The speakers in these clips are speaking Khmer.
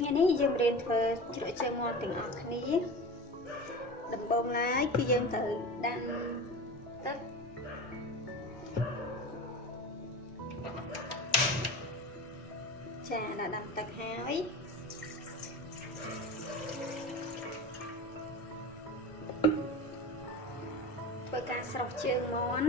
ថ្ងៃនេះយើងរៀនធ្វើជ្រក់ជើងមាន់ទាំងអស់គ្នាដំបូងឡើយគឺយើងត្រូវដាំទឹកចាដាក់ដាំទឹកហើយធ្វើការស្រុះជើងមាន់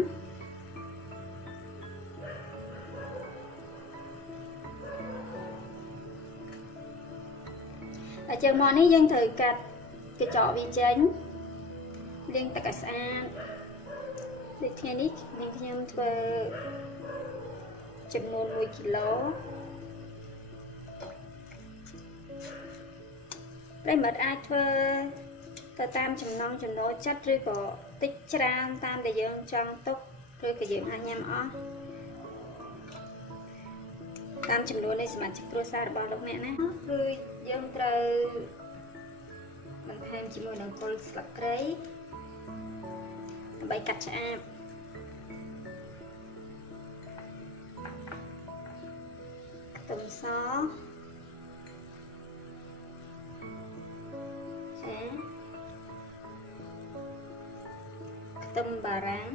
ជើងមាន់នេះយើងត្រូវកាត់កញ្ចក់វាចេញលាងទឹកឲ្យស្អាតដូចថ្ងៃនេះខ្ញុំធ្វើចំនួន1គីឡូប្រិមត្តអាចធ្វើទៅតាមចំណង់ចំណូលចិត្តឬក៏តិចច្រើនតាមដែលយើងចង់ទុកឬក៏យើងអាចញ៉ាំអស់តាមចំនួននៃសមាជិកគ្រួសាររបស់លោកអ្នកណាគឺយើងត្រូវបន្ថែមជាមួយនឹងគល់ស្លឹកគ្រៃដើម្បីកាត់ឆ្អាបខ្ទឹមសចាខ្ទឹមបារាំង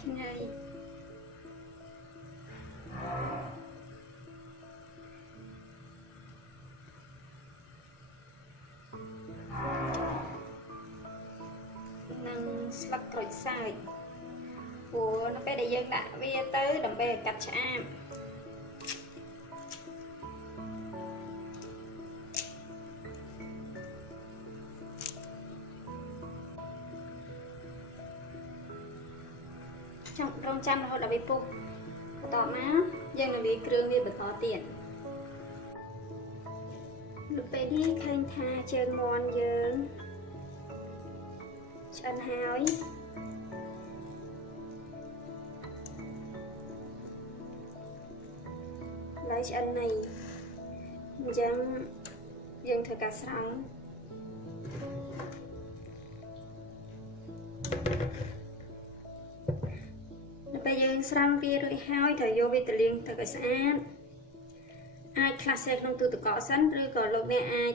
ថ្ងៃនឹងស្លឹកក្រូចសើចព្រោះនៅពេលដែលយើងដាក់វាទៅដើម្បីឲ្យកាត់ឆ្អាបរងចាំរហូតដល់វាពុះបន្តមកយើងនឹងលាយគ្រឿងវាបន្តទៀតនៅពេលនេះឃើញថាជើងមាន់យើងឆ្អិនហើយឡើយឆ្អិននេះអញ្ចឹងយើងធ្វើការស្រង់ពេលយើងស្រង់វារួចហើយត្រូវយកវាទៅលាងទឹកឲ្យស្អាតអាចខ្លះសេក្នុងទូទឹកកកសិនឬក៏លោកអ្នកអាច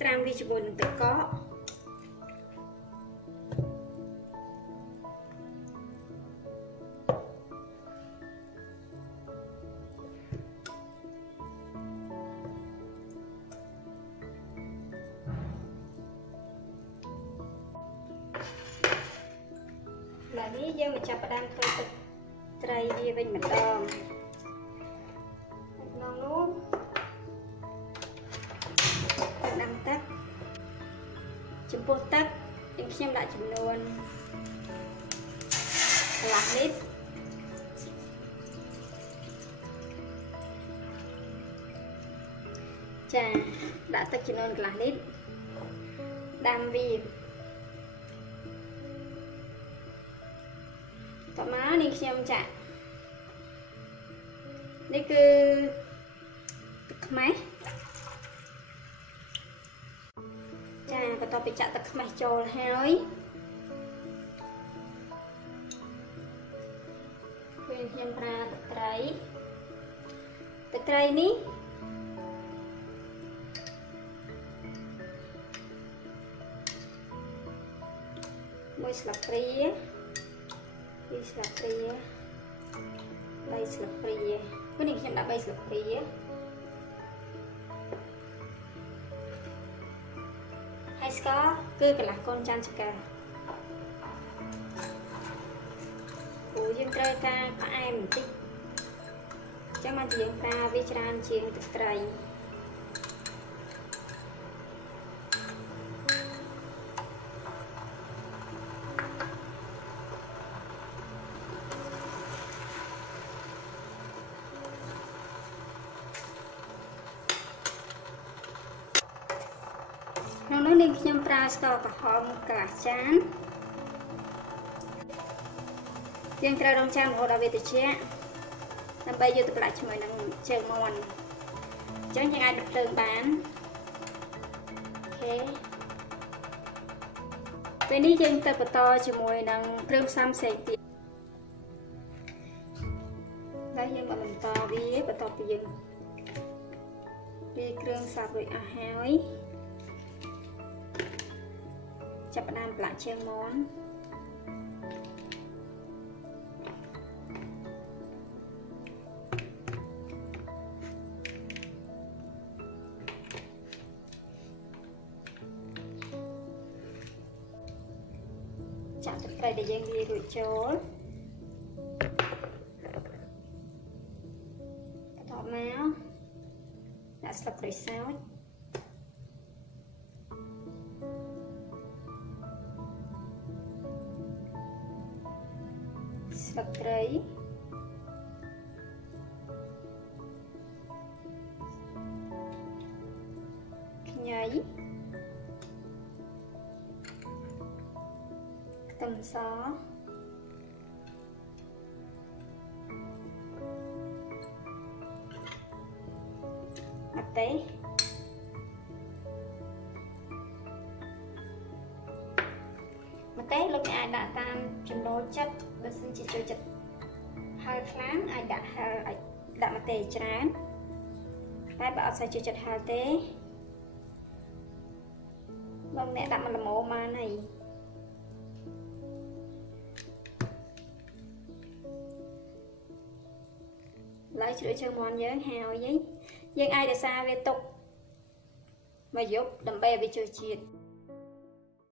ត្រាំវាជាមួយនឹងទឹកកកឥឡូវនេះយើងមកចាប់ផ្ដើមធ្វើទឹកត្រីវាវិញម្ដងក្នុងនោះដាំទឹកចំពោះទឹកខ្ញុំដាក់ចំនួនកន្លះលីត្រចាដាក់ទឹកចំនួនកន្លះលីត្រដាំវាតមកនេះខ្ញុំចាក់នេះគឺទឹកខ្មេះចាបន្ទាប់ពីចាក់ទឹកខ្មេះចូលហើយពេលខ្ញុំប្រើទឹកត្រីនេះ1ស្លាបព្រា2ស្លាបព្រា3ស្លាបព្រាពេលនេះខ្ញុំដាក់3ស្លាបព្រាហើយស្ករគឺកន្លះកូនចានចង្កឹះព្រោះយើងត្រូវការផ្អែមបន្តិចអញ្ចឹងមកយើងប្រើវាច្រើនជាងទឹកត្រីក្នុងនោះនេះខ្ញុំប្រើស្ករក្រហមកន្លះចាន ទ យើងត្រូវរងចាំរហូតដល់វាត្រជាក់ដើម្បីយកទៅផ្លាច់ជាមួយនឹងជើងមាន់អញ្ចឹងយើងអាចបិទភ្លើងបានអូខេពេលនេះយើងទៅបន្តជាមួយនឹងគ្រឿងផ្សំផ្សេងទៀតហើយយើងមកបន្តវាបន្ទាប់ពីយើងលាយគ្រឿងសាបរួចអស់ហើយចាប់ផ្ដើមផ្លាក់ជើងមាន់ចាក់ទឹកត្រីដែលយើងលាយរួចចូលបន្ទាប់មកដាក់ស្លឹកក្រូចសើចស្លឹកគ្រៃខ្ញីខ្ទឹមសម្ទេសលោកអ្នកអាចដាក់តាមចំណូលចិត្តបើសិនជាចូលចិត្តហឹរខ្លាំងអាចដាក់ហឹរអាចដាក់ម្ទេសច្រើនតែបើអត់សូវចូលចិត្តហឹរទេលោកអ្នកដាក់មកល្មមបានហើយឡើយជ្រក់ជើងមាន់យើងហើយយើងអាចរក្សាវាទុកមួយយប់ដើម្បីឲ្យវាចូលជាតិ